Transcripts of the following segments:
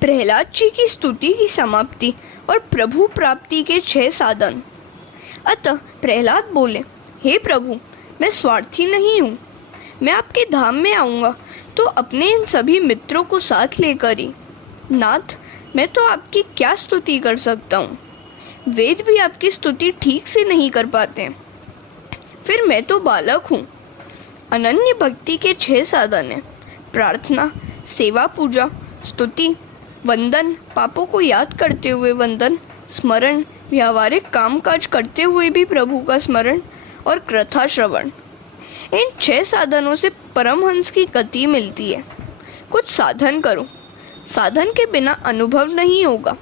प्रहलाद जी की स्तुति की समाप्ति और प्रभु प्राप्ति के 6 साधन। अतः प्रहलाद बोले, हे प्रभु, मैं स्वार्थी नहीं हूँ। मैं आपके धाम में आऊँगा तो अपने इन सभी मित्रों को साथ लेकर ही। नाथ, मैं तो आपकी क्या स्तुति कर सकता हूँ। वेद भी आपकी स्तुति ठीक से नहीं कर पाते। फिर मैं तो बालक हूँ। अनन्य भक्ति के 6 साधन हैं: प्रार्थना, सेवा, पूजा, स्तुति, वंदन, पापों को याद करते हुए वंदन, स्मरण, व्यावहारिक कामकाज करते हुए भी प्रभु का स्मरण, और कथा श्रवण। इन 6 साधनों से परमहंस की गति मिलती है। कुछ साधन करो। साधन के बिना अनुभव नहीं होगा।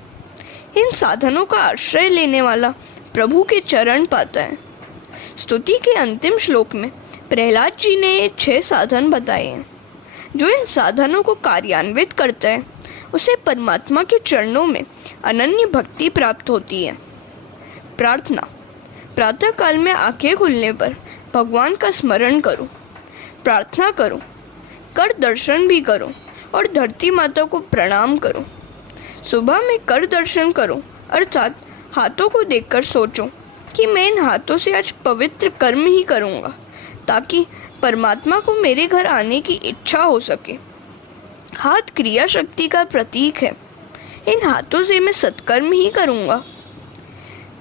इन साधनों का आश्रय लेने वाला प्रभु के चरण पाता है। स्तुति के अंतिम श्लोक में प्रहलाद जी ने ये 6 साधन बताए हैं। जो इन साधनों को कार्यान्वित करता है उसे परमात्मा के चरणों में अनन्य भक्ति प्राप्त होती है। प्रार्थना। प्रातः काल में आंखें खुलने पर भगवान का स्मरण करो, प्रार्थना करो, कर दर्शन भी करो और धरती माता को प्रणाम करो। सुबह में कर दर्शन करो, अर्थात हाथों को देखकर सोचो कि मैं इन हाथों से आज पवित्र कर्म ही करूँगा ताकि परमात्मा को मेरे घर आने की इच्छा हो सके। हाथ क्रिया शक्ति का प्रतीक है। इन हाथों से मैं सत्कर्म ही करूँगा।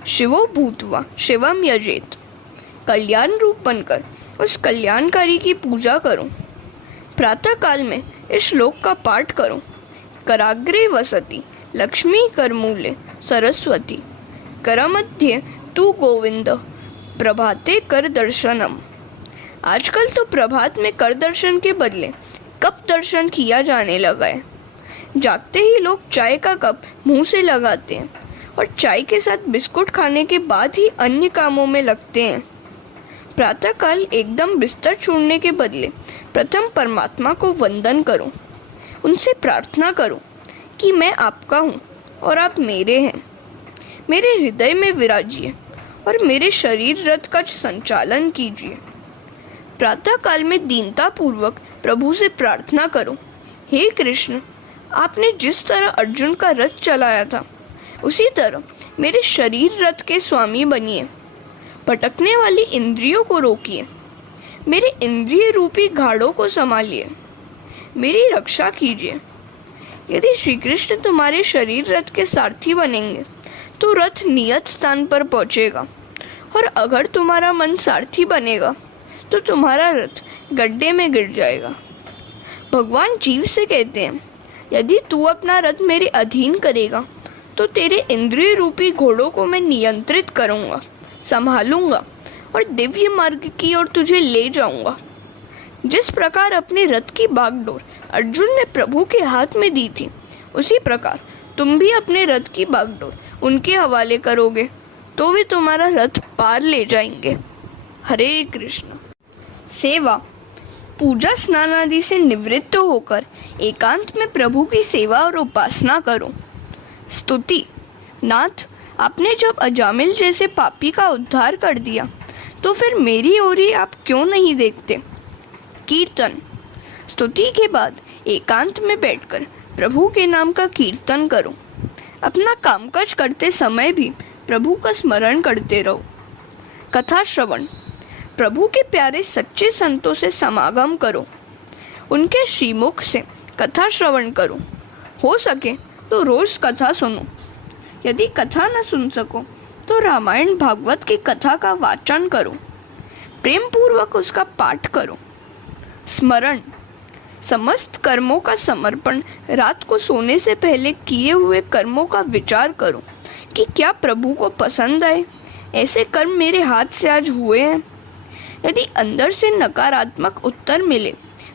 शिवो भूत्वा शिवम यजेत। कल्याण रूप बनकर उस कल्याणकारी की पूजा करो। प्रातः काल में इस श्लोक का पाठ करो। कराग्रे वसति लक्ष्मी करमूले सरस्वती, करमध्ये तू गोविंद, प्रभाते कर दर्शनम। आजकल तो प्रभात में कर दर्शन के बदले कप दर्शन किया जाने लगा है। जागते ही लोग चाय का कप मुंह से लगाते हैं और चाय के साथ बिस्कुट खाने के बाद ही अन्य कामों में लगते हैं। प्रातःकाल एकदम बिस्तर छोड़ने के बदले प्रथम परमात्मा को वंदन करो। उनसे प्रार्थना करो कि मैं आपका हूँ और आप मेरे हैं। मेरे हृदय में विराजिए और मेरे शरीर रथ का संचालन कीजिए। प्रातःकाल में दीनता पूर्वक प्रभु से प्रार्थना करो, हे कृष्ण, आपने जिस तरह अर्जुन का रथ चलाया था उसी तरह मेरे शरीर रथ के स्वामी बनिए। भटकने वाली इंद्रियों को रोकिए, मेरे इंद्रिय रूपी घाड़ों को संभालिए, मेरी रक्षा कीजिए। यदि श्री कृष्ण तुम्हारे शरीर रथ के सारथी बनेंगे तो रथ नियत स्थान पर पहुंचेगा, और अगर तुम्हारा मन सारथी बनेगा तो तुम्हारा रथ गड्ढे में गिर जाएगा। भगवान जीव से कहते हैं, यदि तू अपना रथ मेरे अधीन करेगा तो तेरे इंद्रिय रूपी घोड़ों को मैं नियंत्रित करूँगा, संभालूंगा और दिव्य मार्ग की ओर तुझे ले जाऊंगा। जिस प्रकार अपने रथ की बागडोर अर्जुन ने प्रभु के हाथ में दी थी, उसी प्रकार तुम भी अपने रथ की बागडोर उनके हवाले करोगे तो वे तुम्हारा रथ पार ले जाएंगे। हरे कृष्ण। सेवा। पूजा स्नान आदि से निवृत्त होकर एकांत में प्रभु की सेवा और उपासना करो। स्तुति। नाथ, आपने जब अजामिल जैसे पापी का उद्धार कर दिया तो फिर मेरी ओर ही आप क्यों नहीं देखते। कीर्तन। स्तुति के बाद एकांत में बैठकर प्रभु के नाम का कीर्तन करो। अपना कामकाज करते समय भी प्रभु का स्मरण करते रहो। कथा श्रवण। प्रभु के प्यारे सच्चे संतों से समागम करो। उनके श्रीमुख से कथा श्रवण करो। हो सके तो रोज कथा सुनो। यदि कथा न सुन सको तो रामायण भागवत की कथा का वाचन करो। प्रेम पूर्वक उसका पाठ करो। स्मरण। समस्त कर्मों का समर्पण। रात को सोने से पहले किए हुए कर्मों का विचार करो कि क्या प्रभु को पसंद आए। ऐसे कर्म मेरे हाथ से आज हुए हैं। यदि अंदर से नकारात्मक उत्तर मिले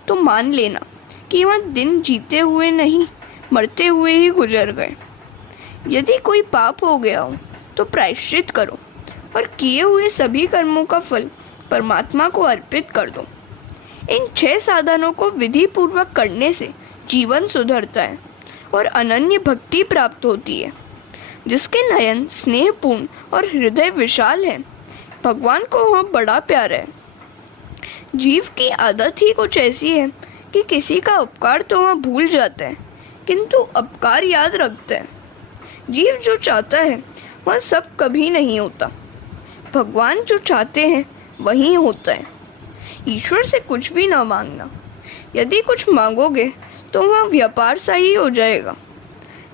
तो मान लेना कि वह दिन जीते हुए नहीं, मरते हुए ही गुजर गए। यदि कोई पाप हो गया हो तो प्रायश्चित करो और किए हुए सभी कर्मों का फल परमात्मा को अर्पित कर दो। इन 6 साधनों को विधि पूर्वक करने से जीवन सुधरता है और अनन्य भक्ति प्राप्त होती है। जिसके नयन स्नेहपूर्ण और हृदय विशाल है, भगवान को वह बड़ा प्यारा है। जीव की आदत ही कुछ ऐसी है कि किसी का उपकार तो वह भूल जाता है, किंतु अपकार याद रखता है। जीव जो चाहता है वह सब कभी नहीं होता। भगवान जो चाहते हैं वही होता है। ईश्वर से कुछ भी ना मांगना। यदि कुछ मांगोगे तो वह व्यापार सा ही हो जाएगा।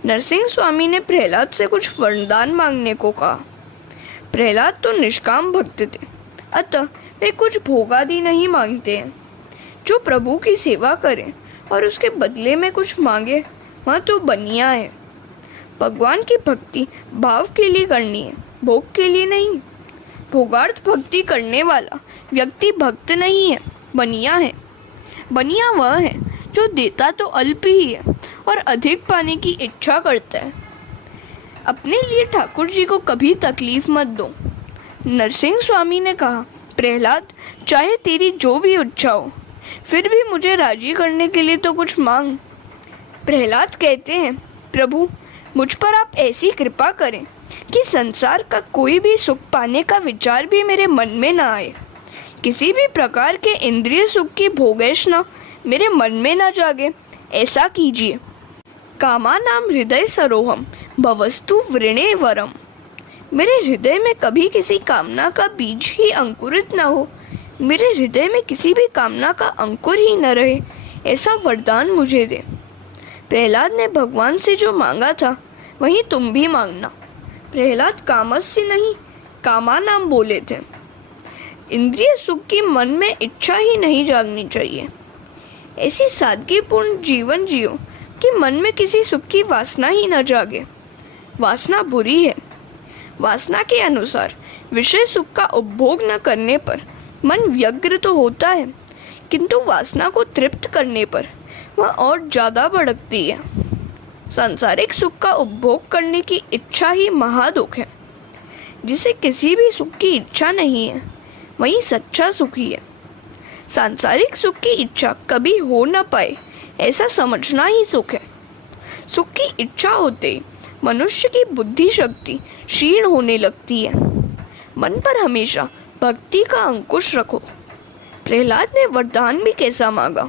नरसिंह स्वामी ने प्रहलाद से कुछ वरदान मांगने को कहा। प्रहलाद तो निष्काम भक्त थे, अतः वे कुछ भोगादि नहीं मांगते हैं। जो प्रभु की सेवा करे और उसके बदले में कुछ मांगे वह तो बनिया है। भगवान की भक्ति भाव के लिए करनी है, भोग के लिए नहीं। भोगार्थ भक्ति करने वाला व्यक्ति भक्त नहीं है, बनिया है। बनिया वह है जो देता तो अल्प ही है और अधिक पाने की इच्छा करता है। अपने लिए ठाकुर जी को कभी तकलीफ मत दो। नरसिंह स्वामी ने कहा, प्रहलाद, चाहे तेरी जो भी इच्छा हो, फिर भी मुझे राजी करने के लिए तो कुछ मांग। प्रहलाद कहते हैं, प्रभु, मुझ पर आप ऐसी कृपा करें कि संसार का कोई भी सुख पाने का विचार भी मेरे मन में ना आए। किसी भी प्रकार के इंद्रिय सुख की भोगेशना मेरे मन में ना जागे, ऐसा कीजिए। कामानाम हृदय सरोहम भवस्तु वृणे वरम। मेरे हृदय में कभी किसी कामना का बीज ही अंकुरित न हो, मेरे हृदय में किसी भी कामना का अंकुर ही न रहे, ऐसा वरदान मुझे दे। प्रहलाद ने भगवान से जो मांगा था वही तुम भी मांगना। प्रहलाद कामस्य नहीं कामानाम बोले थे। इंद्रिय सुख की मन में इच्छा ही नहीं जागनी चाहिए। ऐसी सादगीपूर्ण जीवन जियो कि मन में किसी सुख की वासना ही न जागे। वासना बुरी है। वासना के अनुसार विषय सुख का उपभोग न करने पर मन व्यग्र तो होता है, किंतु वासना को तृप्त करने पर वह और ज़्यादा भड़कती है। सांसारिक सुख का उपभोग करने की इच्छा ही महादुख है। जिसे किसी भी सुख की इच्छा नहीं है वही सच्चा सुखी है। सांसारिक सुख की इच्छा कभी हो न पाए ऐसा समझना ही सुख है। सुख की इच्छा होते ही मनुष्य की बुद्धि शक्ति क्षीण होने लगती है। मन पर हमेशा भक्ति का अंकुश रखो। प्रहलाद ने वरदान भी कैसा मांगा,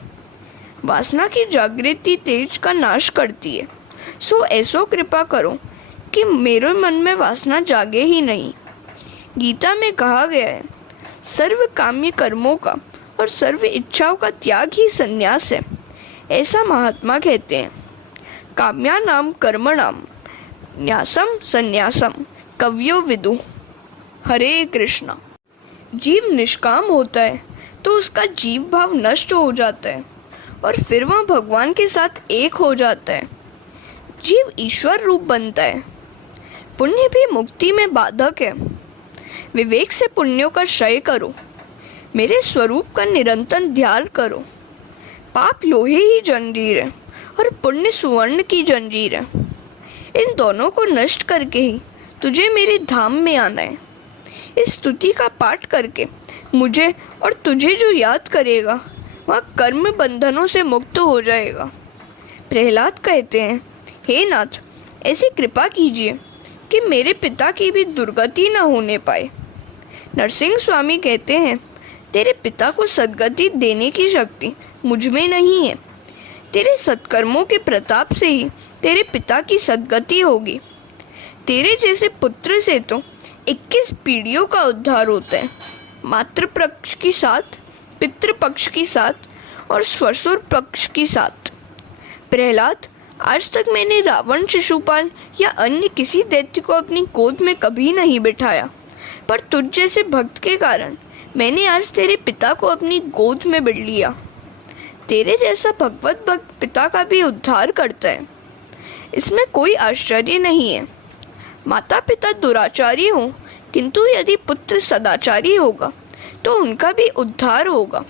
वासना की जागृति तेज का नाश करती है, सो ऐसो कृपा करो कि मेरे मन में वासना जागे ही नहीं। गीता में कहा गया है, सर्व काम्य कर्मों का और सर्व इच्छाओं का त्याग ही संन्यास है, ऐसा महात्मा कहते हैं। काम्यानाम कर्मणाम न्यासम संन्यासम कवियो विदु। हरे कृष्णा। जीव निष्काम होता है तो उसका जीव भाव नष्ट हो जाता है और फिर वह भगवान के साथ एक हो जाता है। जीव ईश्वर रूप बनता है। पुण्य भी मुक्ति में बाधक है। विवेक से पुण्यों का क्षय करो। मेरे स्वरूप का निरंतर ध्यान करो। पाप लोहे ही जंजीर है और पुण्य सुवर्ण की जंजीर है। इन दोनों को नष्ट करके ही तुझे मेरे धाम में आना है। इस स्तुति का पाठ करके मुझे और तुझे जो याद करेगा वह कर्म बंधनों से मुक्त हो जाएगा। प्रहलाद कहते हैं, हे नाथ, ऐसी कृपा कीजिए कि मेरे पिता की भी दुर्गति न होने पाए। नरसिंह स्वामी कहते हैं, तेरे पिता को सद्गति देने की शक्ति मुझ में नहीं है। तेरे सत्कर्मों के प्रताप से ही तेरे पिता की सद्गति होगी। तेरे जैसे पुत्र से तो 21 पीढ़ियों का उद्धार होता है, मातृपक्ष की 7, पितृपक्ष की 7 और ससुर पक्ष की 7। प्रहलाद, आज तक मैंने रावण, शिशुपाल या अन्य किसी दैत्य को अपनी गोद में कभी नहीं बिठाया, पर तुझ जैसे भक्त के कारण मैंने आज तेरे पिता को अपनी गोद में बिठ लिया। तेरे जैसा भगवत भक्त पिता का भी उद्धार करता है, इसमें कोई आश्चर्य नहीं है। माता पिता दुराचारी हों, किंतु यदि पुत्र सदाचारी होगा तो उनका भी उद्धार होगा।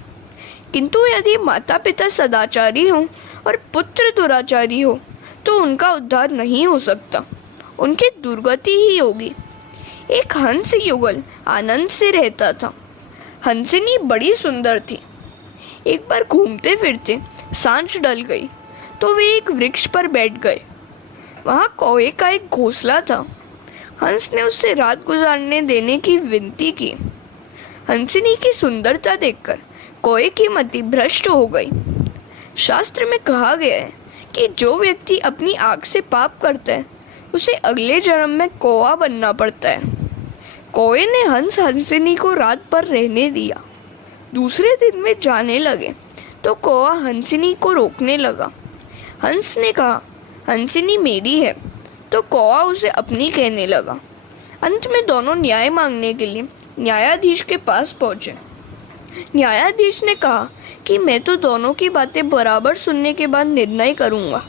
किंतु यदि माता पिता सदाचारी हों और पुत्र दुराचारी हो तो उनका उद्धार नहीं हो सकता, उनकी दुर्गति ही होगी। एक हंस युगल आनंद से रहता था। हंसिनी बड़ी सुंदर थी। एक बार घूमते फिरते सांझ ढल गई तो वे एक वृक्ष पर बैठ गए। वहाँ कौवे का एक घोंसला था। हंस ने उससे रात गुजारने देने की विनती की। हंसिनी की सुंदरता देखकर कौवे की मति भ्रष्ट हो गई। शास्त्र में कहा गया है कि जो व्यक्ति अपनी आँख से पाप करता है उसे अगले जन्म में कौवा बनना पड़ता है। कौवे ने हंस हंसिनी को रात भर रहने दिया। दूसरे दिन वे जाने लगे तो कौवा हंसिनी को रोकने लगा। हंस ने कहा, हंसिनी मेरी है, तो कौवा उसे अपनी कहने लगा। अंत में दोनों न्याय मांगने के लिए न्यायाधीश के पास पहुंचे। न्यायाधीश ने कहा कि मैं तो दोनों की बातें बराबर सुनने के बाद निर्णय करूंगा।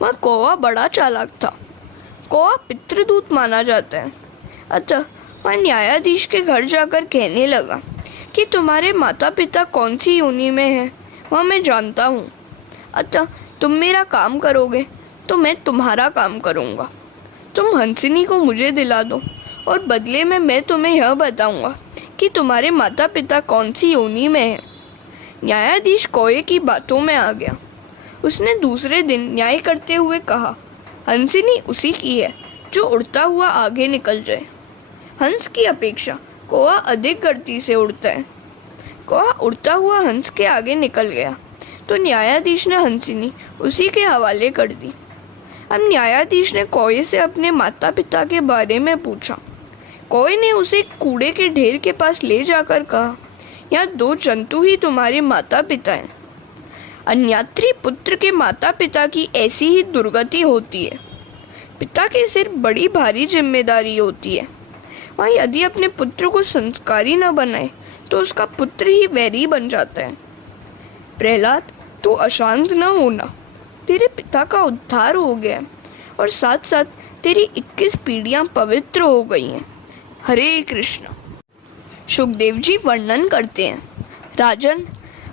वह कौवा बड़ा चालाक था। कौवा पितृदूत माना जाता है। अतः वह न्यायाधीश के घर जाकर कहने लगा कि तुम्हारे माता पिता कौन सी योनि में हैं वह मैं जानता हूँ। अतः तुम मेरा काम करोगे तो मैं तुम्हारा काम करूँगा। तुम हंसिनी को मुझे दिला दो और बदले में मैं तुम्हें यह बताऊँगा कि तुम्हारे माता पिता कौन सी योनि में हैं। न्यायाधीश कौवे की बातों में आ गया। उसने दूसरे दिन न्याय करते हुए कहा, हंसिनी उसी की है जो उड़ता हुआ आगे निकल जाए। हंस की अपेक्षा कौवा अधिक गति से उड़ता है। कौवा उड़ता हुआ हंस के आगे निकल गया तो न्यायाधीश ने हंसिनी उसी के हवाले कर दी। अब न्यायाधीश ने कौवे से अपने माता पिता के बारे में पूछा। कौवे ने उसे कूड़े के ढेर के पास ले जाकर कहा, यहाँ 2 जंतु ही तुम्हारे माता पिता हैं। अन्यात्री पुत्र के माता पिता की ऐसी ही दुर्गति होती है। पिता के सिर बड़ी भारी जिम्मेदारी होती है। वह यदि अपने पुत्र को संस्कारी न बनाए तो उसका पुत्र ही वैरी बन जाता है। प्रहलाद, तू अशांत न होना। तेरे पिता का उद्धार हो गया और साथ साथ तेरी 21 पीढ़ियां पवित्र हो गई हैं। हरे कृष्ण। सुखदेव जी वर्णन करते हैं, राजन,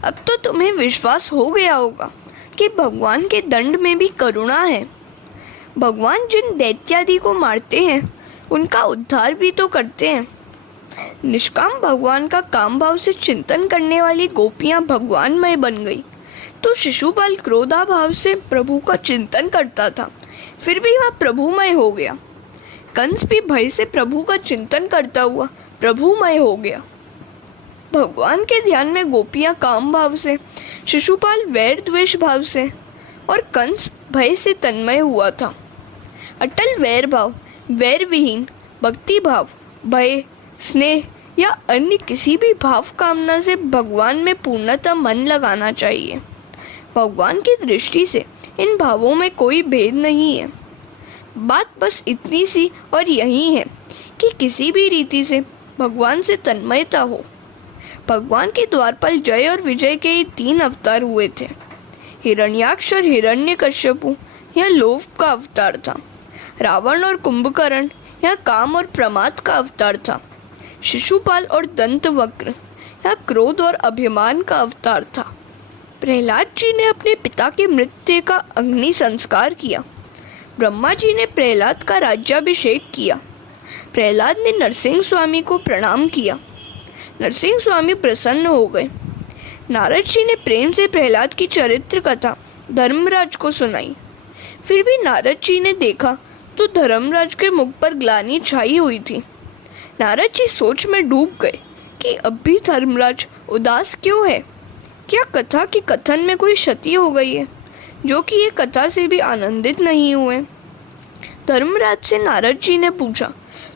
अब तो तुम्हें विश्वास हो गया होगा कि भगवान के दंड में भी करुणा है। भगवान जिन दैत्यादि को मारते हैं उनका उद्धार भी तो करते हैं। निष्काम भगवान का काम भाव से चिंतन करने वाली गोपियां भगवानमय बन गई तो शिशुपाल क्रोधाभाव से प्रभु का चिंतन करता था, फिर भी वह प्रभुमय हो गया। कंस भी भय से प्रभु का चिंतन करता हुआ प्रभुमय हो गया। भगवान के ध्यान में गोपियां काम भाव से, शिशुपाल वैर द्वेष भाव से और कंस भय से तन्मय हुआ था। अटल वैर भाव, वैर विहीन भक्ति भाव, भय, स्नेह या अन्य किसी भी भाव कामना से भगवान में पूर्णतः मन लगाना चाहिए। भगवान की दृष्टि से इन भावों में कोई भेद नहीं है। बात बस इतनी सी और यही है कि किसी भी रीति से भगवान से तन्मयता हो। भगवान के द्वारपाल जय और विजय के ये 3 अवतार हुए थे। हिरण्याक्ष और हिरण्यकश्यपु यह लोभ का अवतार था। रावण और कुंभकर्ण यह काम और प्रमाद का अवतार था। शिशुपाल और दंतवक्र यह क्रोध और अभिमान का अवतार था। प्रहलाद जी ने अपने पिता के मृत्यु का अग्नि संस्कार किया। ब्रह्मा जी ने प्रहलाद का राज्याभिषेक किया। प्रहलाद ने नरसिंह स्वामी को प्रणाम किया। नरसिंह स्वामी प्रसन्न हो गए। नारद जी ने प्रेम से प्रहलाद की चरित्र कथा धर्मराज को सुनाई। फिर भी नारद जी ने देखा तो धर्मराज के मुख पर ग्लानि छाई हुई थी। नारद जी सोच में डूब गए कि अब भी धर्मराज उदास क्यों है। क्या कथा की कथन में कोई क्षति हो गई है, जो कि ये कथा से भी आनंदित नहीं हुए। धर्मराज से नारद जी ने पूछा,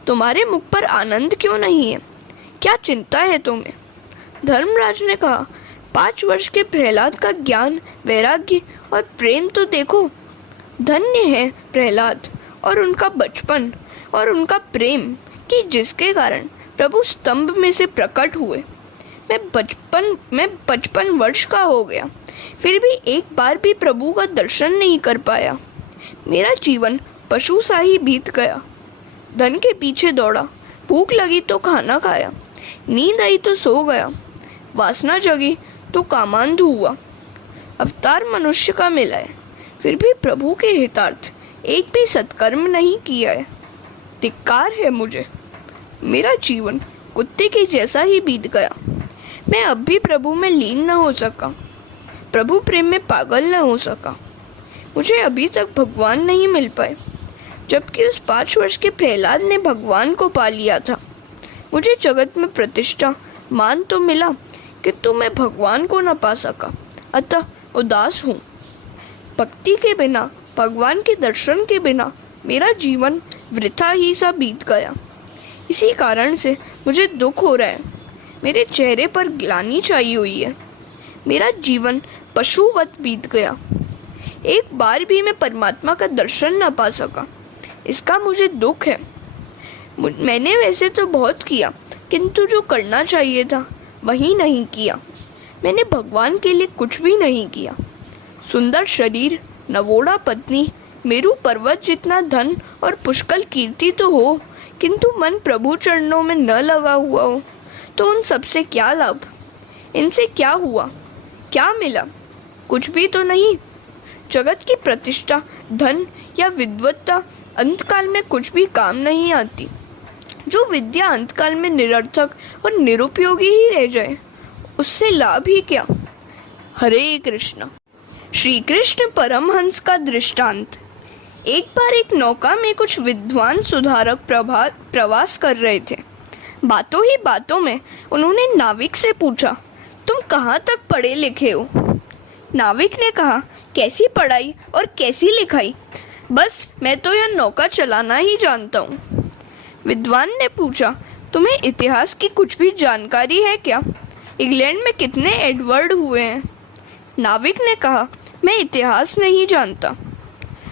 तुम्हारे मुख पर आनंद क्यों नहीं है, क्या चिंता है तुम्हें? धर्मराज ने कहा, 5 वर्ष के प्रहलाद का ज्ञान, वैराग्य और प्रेम तो देखो। धन्य है प्रहलाद और उनका बचपन और उनका प्रेम कि जिसके कारण प्रभु स्तंभ में से प्रकट हुए। मैं 55 वर्ष का हो गया, फिर भी एक बार भी प्रभु का दर्शन नहीं कर पाया। मेरा जीवन पशु सा ही बीत गया। धन के पीछे दौड़ा, भूख लगी तो खाना खाया, नींद आई तो सो गया, वासना जगी तो कामांध हुआ। अवतार मनुष्य का मिला है, फिर भी प्रभु के हितार्थ एक भी सत्कर्म नहीं किया है। धिक्कार है मुझे। मेरा जीवन कुत्ते के जैसा ही बीत गया। मैं अब भी प्रभु में लीन न हो सका, प्रभु प्रेम में पागल न हो सका। मुझे अभी तक भगवान नहीं मिल पाए, जबकि उस 5 वर्ष के प्रहलाद ने भगवान को पा लिया था। मुझे जगत में प्रतिष्ठा, मान तो मिला, किंतु मैं भगवान को न पा सका, अतः उदास हूँ। भक्ति के बिना, भगवान के दर्शन के बिना मेरा जीवन वृथा ही सा बीत गया। इसी कारण से मुझे दुख हो रहा है। मेरे चेहरे पर ग्लानि छाई हुई है। मेरा जीवन पशुवत बीत गया। एक बार भी मैं परमात्मा का दर्शन न पा सका। इसका मुझे दुख है। मैंने वैसे तो बहुत किया, किंतु जो करना चाहिए था वही नहीं किया। मैंने भगवान के लिए कुछ भी नहीं किया। सुंदर शरीर, नवोड़ा पत्नी, मेरू पर्वत जितना धन और पुष्कल कीर्ति तो हो, किंतु मन प्रभु चरणों में न लगा हुआ हो तो उन सबसे क्या लाभ? इनसे क्या हुआ? क्या मिला? कुछ भी तो नहीं। जगत की प्रतिष्ठा, धन या विद्वत्ता अंतकाल में कुछ भी काम नहीं आती। जो विद्या अंतकाल में निरर्थक और निरुपयोगी ही रह जाए, उससे लाभ ही क्या? हरे कृष्ण। श्री कृष्ण परमहंस का दृष्टांत। एक बार एक नौका में कुछ विद्वान सुधारक प्रवास कर रहे थे। बातों ही बातों में उन्होंने नाविक से पूछा, तुम कहाँ तक पढ़े लिखे हो? नाविक ने कहा, कैसी पढ़ाई और कैसी लिखाई, बस मैं तो यह नौका चलाना ही जानता हूँ। विद्वान ने पूछा, तुम्हें इतिहास की कुछ भी जानकारी है क्या? इंग्लैंड में कितने एडवर्ड हुए हैं? नाविक ने कहा, मैं इतिहास नहीं जानता।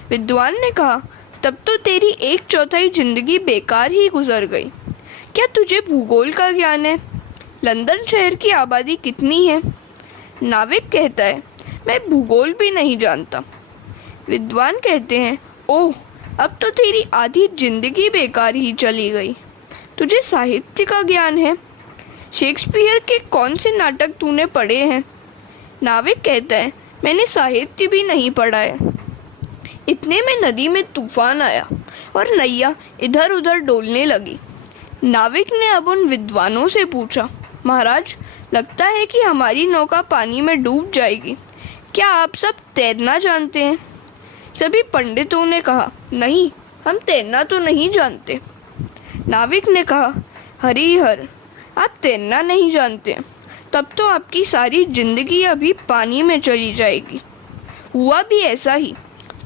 विद्वान ने कहा, तब तो तेरी 1/4 जिंदगी बेकार ही गुजर गई। क्या तुझे भूगोल का ज्ञान है? लंदन शहर की आबादी कितनी है? नाविक कहता है, मैं भूगोल भी नहीं जानता। विद्वान कहते हैं, ओह, अब तो तेरी आधी जिंदगी बेकार ही चली गई। तुझे साहित्य का ज्ञान है? शेक्सपियर के कौन से नाटक तूने पढ़े हैं? नाविक कहता है, मैंने साहित्य भी नहीं पढ़ा है। इतने में नदी में तूफान आया और नैया इधर उधर डोलने लगी। नाविक ने अब उन विद्वानों से पूछा, महाराज, लगता है कि हमारी नौका पानी में डूब जाएगी। क्या आप सब तैरना जानते हैं? सभी पंडितों ने कहा, नहीं, हम तैरना तो नहीं जानते। नाविक ने कहा, हरि हर, आप तैरना नहीं जानते, तब तो आपकी सारी जिंदगी अभी पानी में चली जाएगी। हुआ भी ऐसा ही।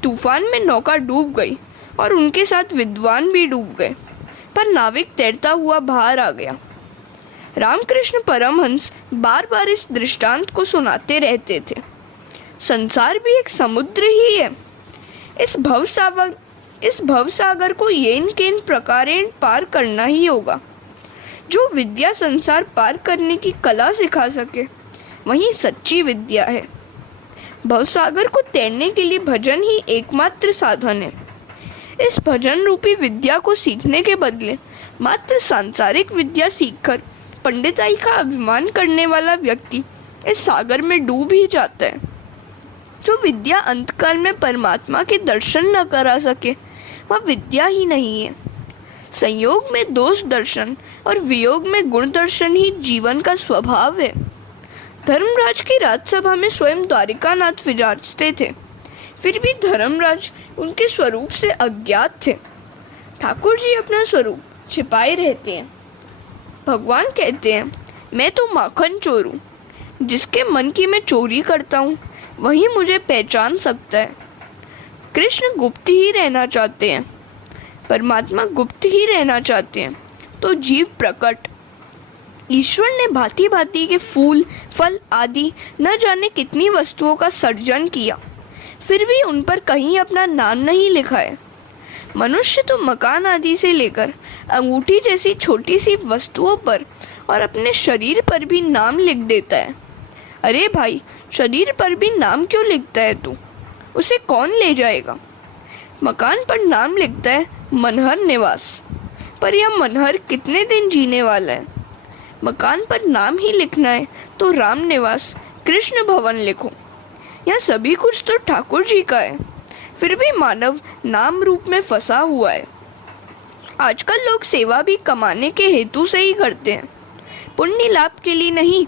तूफान में नौका डूब गई और उनके साथ विद्वान भी डूब गए, पर नाविक तैरता हुआ बाहर आ गया। रामकृष्ण परमहंस बार बार इस दृष्टांत को सुनाते रहते थे। संसार भी एक समुद्र ही है। इस भवसागर को येन केन प्रकारेण पार करना ही होगा। जो विद्या संसार पार करने की कला सिखा सके, वही सच्ची विद्या है। भवसागर को तैरने के लिए भजन ही एकमात्र साधन है। इस भजन रूपी विद्या को सीखने के बदले मात्र सांसारिक विद्या सीखकर पंडिताई का अभिमान करने वाला व्यक्ति इस सागर में डूब ही जाता है। जो विद्या अंतकाल में परमात्मा के दर्शन न करा सके, वह विद्या ही नहीं है। संयोग में दोष दर्शन और वियोग में गुण दर्शन ही जीवन का स्वभाव है। धर्मराज की राजसभा में स्वयं द्वारिकानाथ विराजते थे, फिर भी धर्मराज उनके स्वरूप से अज्ञात थे। ठाकुर जी अपना स्वरूप छिपाए रहते हैं। भगवान कहते हैं, मैं तो माखन चोर हूँ। जिसके मन की मैं चोरी करता हूँ, वही मुझे पहचान सकता है। कृष्ण गुप्त ही रहना चाहते हैं, परमात्मा गुप्त ही रहना चाहते हैं, तो जीव प्रकट। ईश्वर ने भांति भांति के फूल, फल आदि न जाने कितनी वस्तुओं का सर्जन किया, फिर भी उन पर कहीं अपना नाम नहीं लिखा है। मनुष्य तो मकान आदि से लेकर अंगूठी जैसी छोटी सी वस्तुओं पर और अपने शरीर पर भी नाम लिख देता है। अरे भाई, शरीर पर भी नाम क्यों लिखता है तू? उसे कौन ले जाएगा? मकान पर नाम लिखता है मनहर निवास, पर यह मनहर कितने दिन जीने वाला है? मकान पर नाम ही लिखना है तो राम निवास, कृष्ण भवन लिखो। यह सभी कुछ तो ठाकुर जी का है, फिर भी मानव नाम रूप में फंसा हुआ है। आजकल लोग सेवा भी कमाने के हेतु से ही करते हैं, पुण्य लाभ के लिए नहीं।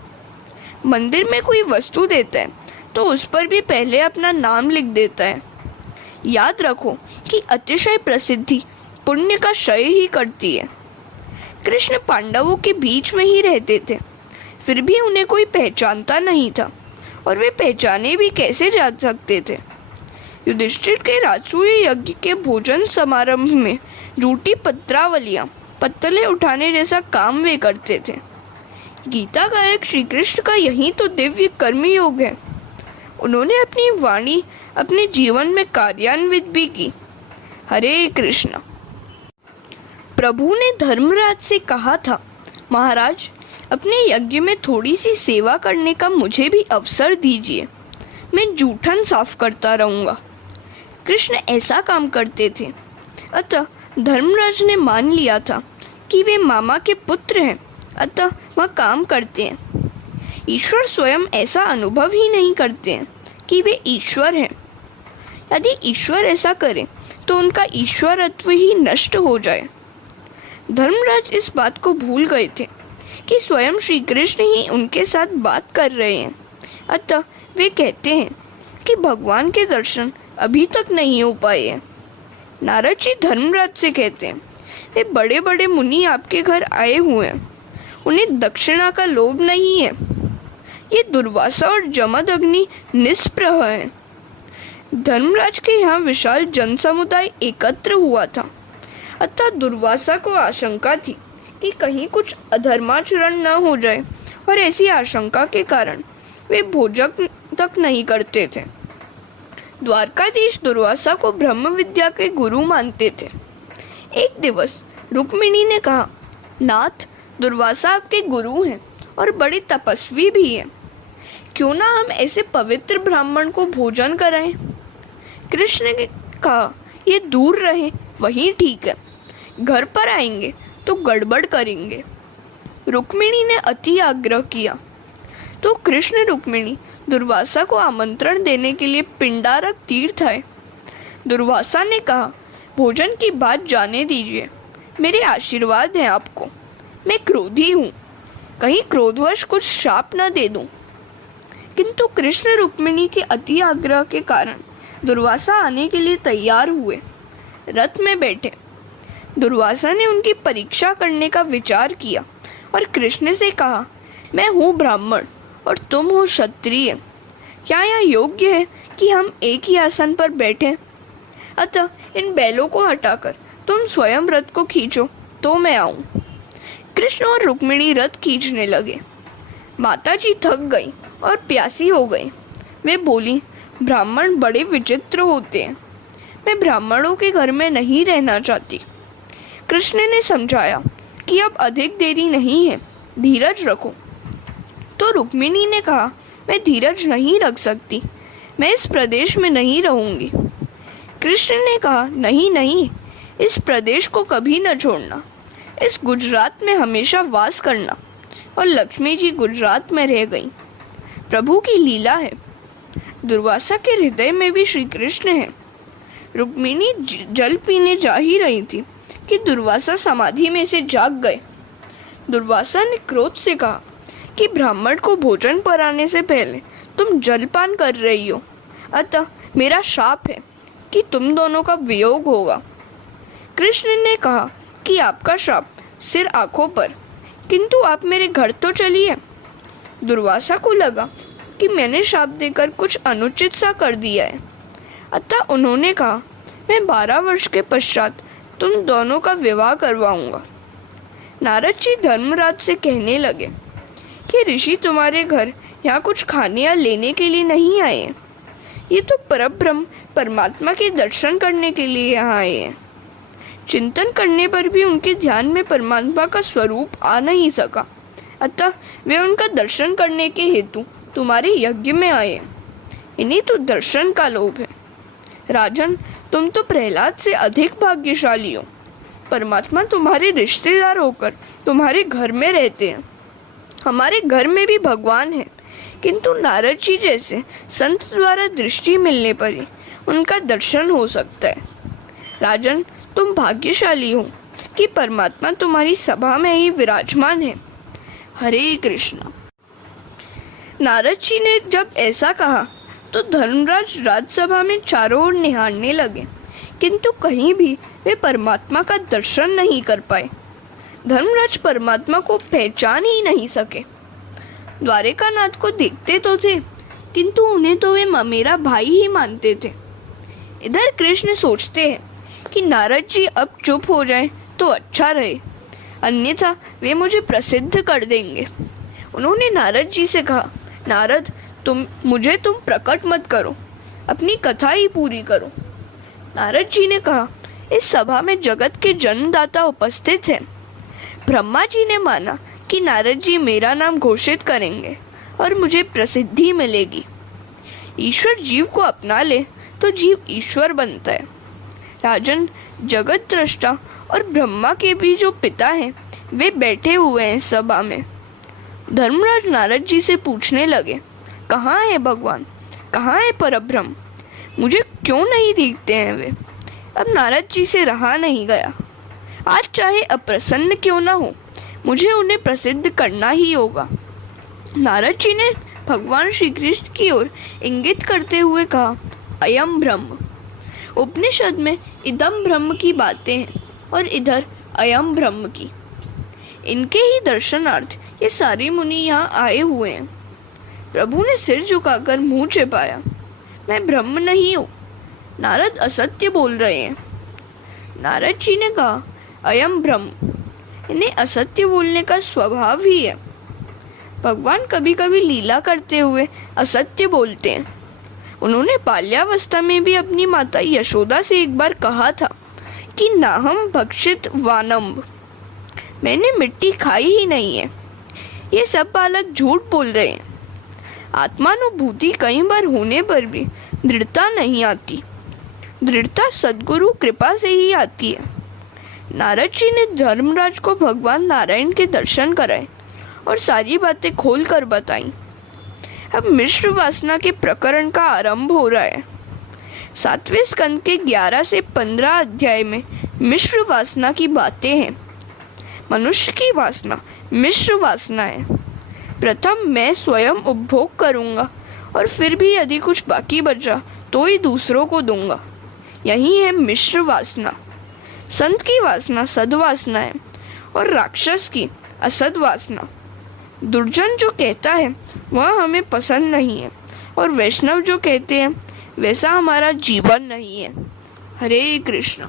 मंदिर में कोई वस्तु देता है तो उस पर भी पहले अपना नाम लिख देता है। याद रखो कि अतिशय प्रसिद्धि पुण्य का क्षय ही करती है। कृष्ण पांडवों के बीच में ही रहते थे, फिर भी उन्हें कोई पहचानता नहीं था, और वे पहचाने भी कैसे जा सकते थे? युधिष्ठिर के राजसूय यज्ञ के भोजन समारंभ में झूठी पत्रावलियां पत्तले उठाने जैसा काम वे करते थे। गीता गायक श्री कृष्ण का यही तो दिव्य कर्मयोग है। उन्होंने अपनी वाणी अपने जीवन में कार्यान्वित भी की। हरे कृष्ण। प्रभु ने धर्मराज से कहा था, महाराज, अपने यज्ञ में थोड़ी सी सेवा करने का मुझे भी अवसर दीजिए। मैं जूठन साफ करता रहूँगा। कृष्ण ऐसा काम करते थे। अतः धर्मराज ने मान लिया था कि वे मामा के पुत्र हैं, अतः वह काम करते हैं। ईश्वर स्वयं ऐसा अनुभव ही नहीं करते हैं कि वे ईश्वर हैं। यदि ईश्वर ऐसा करे तो उनका ईश्वरत्व ही नष्ट हो जाए। धर्मराज इस बात को भूल गए थे कि स्वयं श्री कृष्ण ही उनके साथ बात कर रहे हैं। अतः वे कहते हैं कि भगवान के दर्शन अभी तक नहीं हो पाए हैं। नारद जी धर्मराज से कहते हैं, वे बड़े बड़े मुनि आपके घर आए हुए हैं, उन्हें दक्षिणा का लोभ नहीं है। ये दुर्वासा और जमदग्नि निष्प्रह हैं। धर्मराज के यहाँ विशाल जन समुदाय एकत्र हुआ था। अतः दुर्वासा को आशंका थी कि कहीं कुछ अधर्माचरण न हो जाए, और ऐसी आशंका के कारण वे भोजन तक नहीं करते थे। द्वारकाधीश दुर्वासा को ब्रह्म विद्या के गुरु मानते थे। एक दिवस रुक्मिणी ने कहा, नाथ, दुर्वासा आपके गुरु हैं और बड़े तपस्वी भी हैं। क्यों ना हम ऐसे पवित्र ब्राह्मण को भोजन कराएं? कृष्ण ने कहा, ये दूर रहे वही ठीक है, घर पर आएंगे तो गड़बड़ करेंगे। रुक्मिणी ने अति आग्रह किया तो कृष्ण रुक्मिणी दुर्वासा को आमंत्रण देने के लिए पिंडारक तीर्थ आए। दुर्वासा ने कहा, भोजन की बात जाने दीजिए, मेरे आशीर्वाद हैं आपको। मैं क्रोधी हूँ, कहीं क्रोधवश कुछ शाप न दे दूं। किंतु कृष्ण रुक्मिणी के अति आग्रह के कारण दुर्वासा आने के लिए तैयार हुए। रथ में बैठे दुर्वासा ने उनकी परीक्षा करने का विचार किया और कृष्ण से कहा, मैं हूँ ब्राह्मण और तुम हो क्षत्रिय। क्या यह योग्य है कि हम एक ही आसन पर बैठें? अतः इन बैलों को हटाकर तुम स्वयं रथ को खींचो तो मैं आऊं। कृष्ण और रुक्मिणी रथ खींचने लगे। माताजी थक गई और प्यासी हो गई। वे बोली, ब्राह्मण बड़े विचित्र होते हैं, मैं ब्राह्मणों के घर में नहीं रहना चाहती। कृष्ण ने समझाया कि अब अधिक देरी नहीं है, धीरज रखो। तो रुक्मिणी ने कहा, मैं धीरज नहीं रख सकती, मैं इस प्रदेश में नहीं रहूंगी। कृष्ण ने कहा, नहीं नहीं, इस प्रदेश को कभी न छोड़ना, इस गुजरात में हमेशा वास करना। और लक्ष्मी जी गुजरात में रह गई। प्रभु की लीला है। दुर्वासा के हृदय में भी श्री कृष्ण है। रुक्मिणी जल पीने जा ही रही थी कि दुर्वासा समाधि में से जाग गए। दुर्वासा ने क्रोध से कहा कि ब्राह्मण को भोजन कराने से पहले तुम जलपान कर रही हो, अतः मेरा शाप है कि तुम दोनों का वियोग होगा। कृष्ण ने कहा कि आपका शाप सिर आंखों पर, किंतु आप मेरे घर तो चलिए। दुर्वासा को लगा कि मैंने शाप देकर कुछ अनुचित सा कर दिया है, अतः उन्होंने कहा, मैं 12 वर्ष के पश्चात तुम दोनों का विवाह करवाऊंगा। नारद जी धर्मराज से कहने लगे कि ऋषि तुम्हारे घर यहाँ कुछ खाने या लेने के लिए नहीं आए हैं, ये तो परब्रह्म परमात्मा के दर्शन करने के लिए यहाँ आए हैं। चिंतन करने पर भी उनके ध्यान में परमात्मा का स्वरूप आ नहीं सका, अतः वे उनका दर्शन करने के हेतु तुम्हारे यज्ञ में आए हैं। इन्हें तो दर्शन का लोभ है। राजन, तुम तो प्रहलाद से अधिक भाग्यशाली हो। परमात्मा तुम्हारे रिश्तेदार होकर तुम्हारे घर में रहते हैं। हमारे घर में भी भगवान है, किंतु नारद जी जैसे संत द्वारा दृष्टि मिलने पर ही उनका दर्शन हो सकता है। राजन, तुम भाग्यशाली हो कि परमात्मा तुम्हारी सभा में ही विराजमान है। हरे कृष्ण। नारद जी ने जब ऐसा कहा तो धर्मराज राजसभा में चारों ओर निहारने लगे, किंतु कहीं भी वे परमात्मा का दर्शन नहीं कर पाए। धर्मराज परमात्मा को पहचान ही नहीं सके। द्वारिकानाथ को देखते तो थे, किंतु उन्हें तो वे मेरा भाई ही मानते थे। इधर कृष्ण सोचते हैं कि नारद जी अब चुप हो जाएं तो अच्छा रहे, अन्यथा वे मुझे प्रसिद्ध कर देंगे। उन्होंने नारद जी से कहा, नारद तुम प्रकट मत करो, अपनी कथा ही पूरी करो। नारद जी ने कहा, इस सभा में जगत के जन्मदाता उपस्थित हैं। ब्रह्मा जी ने माना कि नारद जी मेरा नाम घोषित करेंगे और मुझे प्रसिद्धि मिलेगी। ईश्वर जीव को अपना ले तो जीव ईश्वर बनता है। राजन, जगत दृष्टा और ब्रह्मा के भी जो पिता हैं वे बैठे हुए हैं सभा में। धर्मराज नारद जी से पूछने लगे, कहाँ है भगवान, कहाँ है परब्रह्म, मुझे क्यों नहीं दिखते हैं वे। अब नारद जी से रहा नहीं गया। आज चाहे अप्रसन्न क्यों ना हो, मुझे उन्हें प्रसिद्ध करना ही होगा। नारद जी ने भगवान श्री कृष्ण की ओर इंगित करते हुए कहा, अयम ब्रह्म। उपनिषद में इदम ब्रह्म की बातें हैं और इधर अयम ब्रह्म की। इनके ही दर्शनार्थ ये सारे मुनि यहाँ आए हुए हैं। प्रभु ने सिर झुकाकर मुंह छिपाया, मैं ब्रह्म नहीं हूँ, नारद असत्य बोल रहे हैं। नारद जी ने कहा, अयम ब्रह्म। इन्हें असत्य बोलने का स्वभाव ही है। भगवान कभी कभी लीला करते हुए असत्य बोलते हैं। उन्होंने बाल्यावस्था में भी अपनी माता यशोदा से एक बार कहा था कि नाहम भक्षित वानम्ब, मैंने मिट्टी खाई ही नहीं है। ये सब बालक झूठ बोल रहे हैं। आत्मानुभूति कई बार होने पर भी दृढ़ता नहीं आती। दृढ़ता सद्गुरु कृपा से ही आती है। नारद जी ने धर्मराज को भगवान नारायण के दर्शन कराए और सारी बातें खोल कर बताई। अब मिश्र वासना के प्रकरण का आरंभ हो रहा है। 7वें स्कंद के 11 से 15 अध्याय में मिश्र वासना की बातें हैं। मनुष्य की वासना मिश्र वासना है। प्रथम मैं स्वयं उपभोग करूंगा और फिर भी यदि कुछ बाकी बचा तो ही दूसरों को दूंगा। यही है मिश्र वासना। संत की वासना सद्वासना है और राक्षस की असद वासना। दुर्जन जो कहता है वह हमें पसंद नहीं है और वैष्णव जो कहते हैं वैसा हमारा जीवन नहीं है। हरे कृष्ण।